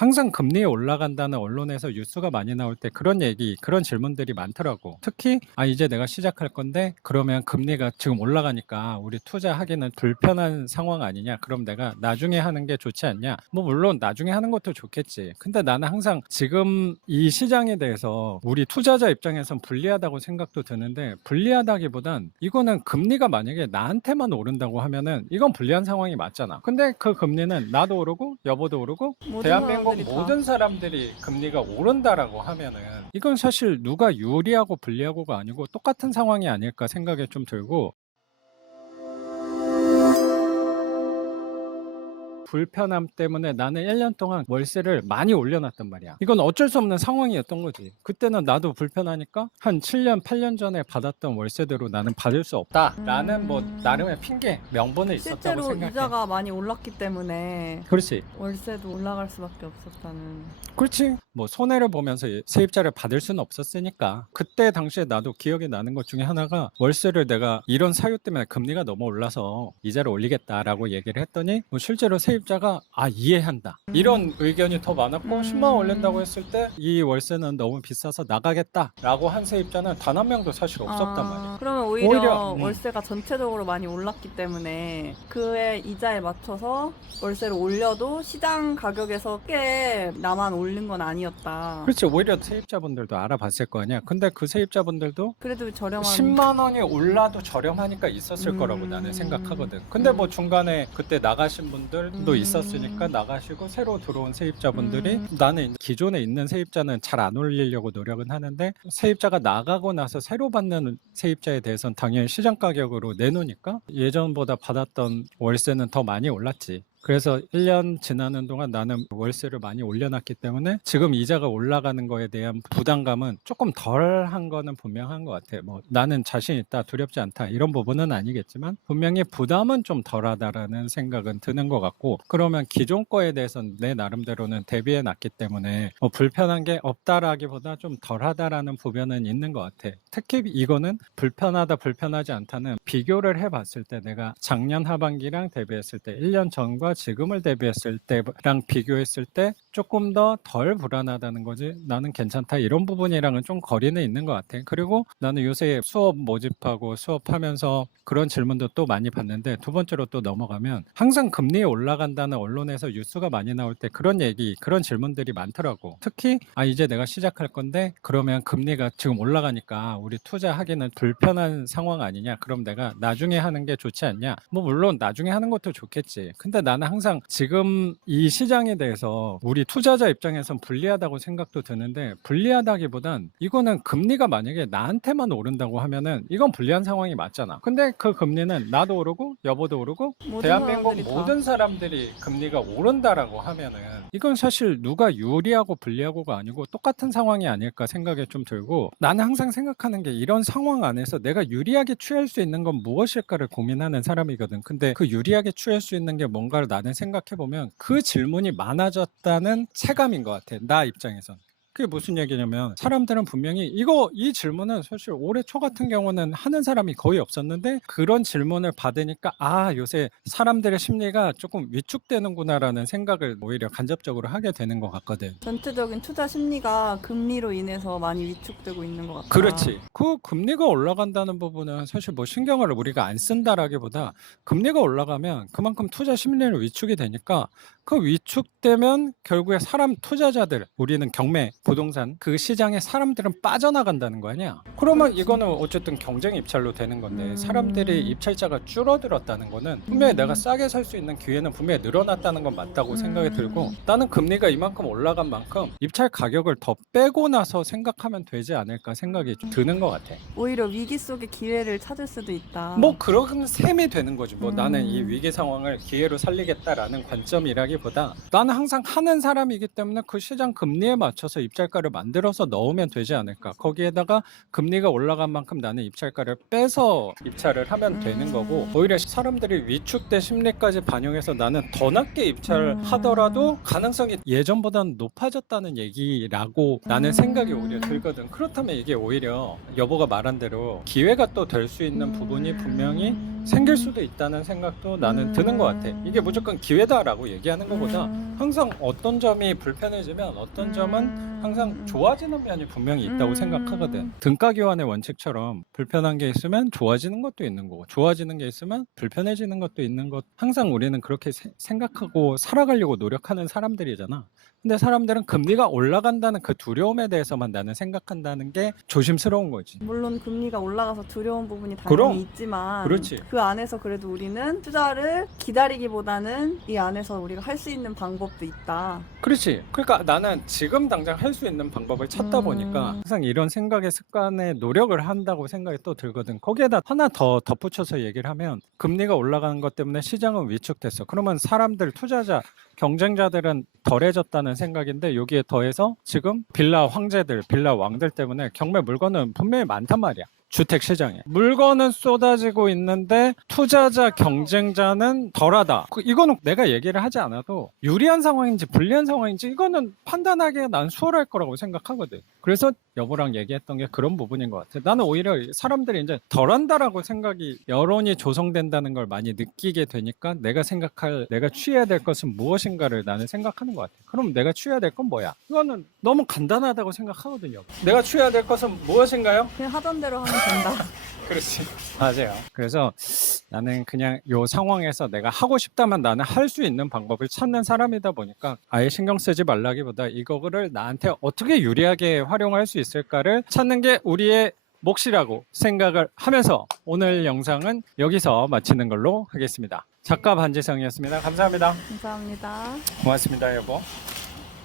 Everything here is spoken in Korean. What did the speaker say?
항상 금리 올라간다는 언론에서 뉴스가 많이 나올 때 그런 얘기, 그런 질문들이 많더라고. 특히 이제 내가 시작할 건데 그러면 금리가 지금 올라가니까 우리 투자하기는 불편한 상황 아니냐? 그럼 내가 나중에 하는 게 좋지 않냐? 뭐 물론 나중에 하는 것도 좋겠지. 근데 나는 항상 지금 이 시장에 대해서 우리 투자자 입장에선 불리하다고 생각도 드는데, 불리하다기보단 이거는 금리가 만약에 나한테만 오른다고 하면은 이건 불리한 상황이 맞잖아. 근데 그 금리는 나도 오르고 여보도 오르고 모든 대한민국 사람들이 다. 모든 사람들이 금리가 오른다라고 하면은 이건 사실 누가 유리하고 불리하고가 아니고 똑같은 상황이 아닐까 생각이 좀 들고, 불편함 때문에 나는 1년 동안 월세를 많이 올려놨단 말이야. 이건 어쩔 수 없는 상황이었던 거지. 그때는 나도 불편하니까 한 7년, 8년 전에 받았던 월세대로 나는 받을 수 없다 라는 뭐 나름의 핑계, 명분은 있었다고 실제로 생각해. 이자가 많이 올랐기 때문에 그렇지. 월세도 올라갈 수밖에 없었다는. 그렇지. 뭐 손해를 보면서 세입자를 받을 수는 없었으니까. 그때 당시에 나도 기억이 나는 것 중에 하나가, 월세를 내가 이런 사유 때문에 금리가 너무 올라서 이자를 올리겠다라고 얘기를 했더니 뭐 실제로 세입자가 이해한다 이런 의견이 더 많았고, 10만 원 올린다고 했을 때 이 월세는 너무 비싸서 나가겠다라고 한 세입자는 단 한 명도 사실 없었단 말이야. 그러면 오히려 월세가 전체적으로 많이 올랐기 때문에 그에 이자에 맞춰서 월세를 올려도 시장 가격에서 꽤 나만 올린 건 아니었다. 그렇지. 오히려 세입자분들도 알아봤을 거 아니야. 근데 그 세입자분들도 그래도 저렴한 10만 원이 올라도 저렴하니까 있었을 거라고 나는 생각하거든. 근데 뭐 중간에 그때 나가신 분들도 있었으니까 나가시고 새로 들어온 세입자분들이, 나는 이제 기존에 있는 세입자는 잘 안 올리려고 노력은 하는데, 세입자가 나가고 나서 새로 받는 세입자에 대해서는 당연히 시장 가격으로 내놓으니까 예전보다 받았던 월세는 더 많이 올랐지. 그래서 1년 지나는 동안 나는 월세를 많이 올려놨기 때문에 지금 이자가 올라가는 거에 대한 부담감은 조금 덜한 거는 분명한 것 같아. 뭐 나는 자신 있다, 두렵지 않다 이런 부분은 아니겠지만 분명히 부담은 좀 덜하다라는 생각은 드는 것 같고, 그러면 기존 거에 대해서는 내 나름대로는 대비해 놨기 때문에 뭐 불편한 게 없다라기보다 좀 덜하다라는 부분은 있는 것 같아. 특히 이거는 불편하다, 불편하지 않다는 비교를 해봤을 때, 내가 작년 하반기랑 대비했을 때 1년 전과 지금을 대비했을 때랑 비교했을 때 조금 더 덜 불안하다는 거지. 나는 괜찮다 이런 부분이랑은 좀 거리는 있는 것 같아. 그리고 나는 요새 수업 모집하고 수업하면서 그런 질문도 또 많이 받는데, 두 번째로 또 넘어가면 항상 금리 올라간다는 언론에서 뉴스가 많이 나올 때 그런 얘기, 그런 질문들이 많더라고. 특히 이제 내가 시작할 건데 그러면 금리가 지금 올라가니까 우리 투자하기는 불편한 상황 아니냐? 그럼 내가 나중에 하는 게 좋지 않냐? 뭐 물론 나중에 하는 것도 좋겠지. 근데 나는 항상 지금 이 시장에 대해서 우리 투자자 입장에선 불리하다고 생각도 드는데, 불리하다기보단 이거는 금리가 만약에 나한테만 오른다고 하면은 이건 불리한 상황이 맞잖아. 근데 그 금리는 나도 오르고 여보도 오르고 모든 대한민국 사람들이 다. 모든 사람들이 금리가 오른다라고 하면은 이건 사실 누가 유리하고 불리하고가 아니고 똑같은 상황이 아닐까 생각이 좀 들고, 나는 항상 생각하는 게 이런 상황 안에서 내가 유리하게 취할 수 있는 건 무엇일까를 고민하는 사람이거든. 근데 그 유리하게 취할 수 있는 게 뭔가를 나는 생각해보면 그 질문이 많아졌다는 체감인 것 같아, 나 입장에선. 그게 무슨 얘기냐면, 사람들은 분명히 이 질문은 사실 올해 초 같은 경우는 하는 사람이 거의 없었는데, 그런 질문을 받으니까 요새 사람들의 심리가 조금 위축되는구나라는 생각을 오히려 간접적으로 하게 되는 것 같거든. 전체적인 투자 심리가 금리로 인해서 많이 위축되고 있는 것 같다. 그렇지. 그 금리가 올라간다는 부분은 사실 뭐 신경을 우리가 안 쓴다라기보다, 금리가 올라가면 그만큼 투자 심리를 위축이 되니까, 그 위축되면 결국에 사람 투자자들, 우리는 경매, 부동산 그 시장에 사람들은 빠져나간다는 거 아니야. 그러면 이거는 어쨌든 경쟁 입찰로 되는 건데, 사람들이 입찰자가 줄어들었다는 거는 분명히 내가 싸게 살 수 있는 기회는 분명히 늘어났다는 건 맞다고 생각이 들고, 나는 금리가 이만큼 올라간 만큼 입찰 가격을 더 빼고 나서 생각하면 되지 않을까 생각이 좀 드는 것 같아. 오히려 위기 속에 기회를 찾을 수도 있다. 뭐 그런 셈이 되는 거지. 뭐 나는 이 위기 상황을 기회로 살리겠다라는 관점이라기보다, 나는 항상 하는 사람이기 때문에 그 시장 금리에 맞춰서 입찰가를 만들어서 넣으면 되지 않을까. 거기에다가 금리가 올라간 만큼 나는 입찰가를 빼서 입찰을 하면 되는 거고, 오히려 사람들이 위축된 심리까지 반영해서 나는 더 낮게 입찰하더라도 가능성이 예전보다는 높아졌다는 얘기라고 나는 생각이 오히려 들거든. 그렇다면 이게 오히려 여보가 말한 대로 기회가 또 될 수 있는 부분이 분명히 생길 수도 있다는 생각도 나는 드는 것 같아. 이게 무조건 기회다라고 얘기하는 것보다 항상 어떤 점이 불편해지면 어떤 점은 항상 좋아지는 면이 분명히 있다고 생각하거든. 등가 교환의 원칙처럼 불편한 게 있으면 좋아지는 것도 있는 거고 좋아지는 게 있으면 불편해지는 것도 있는 것. 항상 우리는 그렇게 생각하고 살아가려고 노력하는 사람들이잖아. 근데 사람들은 금리가 올라간다는 그 두려움에 대해서만 나는 생각한다는 게 조심스러운 거지. 물론 금리가 올라가서 두려운 부분이 당연히 그럼. 있지만 그렇지. 그 안에서 그래도 우리는 투자를 기다리기보다는 이 안에서 우리가 할 수 있는 방법도 있다. 그렇지. 그러니까 나는 지금 당장 할 수 있는 방법을 찾다 보니까 항상 이런 생각의 습관에 노력을 한다고 생각이 또 들거든. 거기에다 하나 더 덧붙여서 얘기를 하면 금리가 올라가는 것 때문에 시장은 위축됐어. 그러면 사람들, 투자자, 경쟁자들은 덜해졌다는 생각인데 여기에 더해서 지금 빌라 황제들, 빌라 왕들 때문에 경매 물건은 분명히 많단 말이야. 주택 시장에 물건은 쏟아지고 있는데 투자자 경쟁자는 덜하다. 이거는 내가 얘기를 하지 않아도 유리한 상황인지 불리한 상황인지 이거는 판단하기가 난 수월할 거라고 생각하거든. 그래서 여보랑 얘기했던 게 그런 부분인 것 같아. 나는 오히려 사람들이 이제 덜한다라고 생각이 여론이 조성된다는 걸 많이 느끼게 되니까 내가 취해야 될 것은 무엇인가를 나는 생각하는 것 같아. 그럼 내가 취해야 될 건 뭐야? 이거는 너무 간단하다고 생각하거든요. 내가 취해야 될 것은 무엇인가요? 그냥 하던 대로 하면 된다. 그렇지. 맞아요. 그래서 나는 그냥 요 상황에서 내가 하고 싶다면 나는 할 수 있는 방법을 찾는 사람이다 보니까 아예 신경 쓰지 말라기보다 이거를 나한테 어떻게 유리하게 활용할 수 있을까를 찾는 게 우리의 몫이라고 생각을 하면서 오늘 영상은 여기서 마치는 걸로 하겠습니다. 작가 반지성이었습니다. 감사합니다. 감사합니다. 고맙습니다, 여보.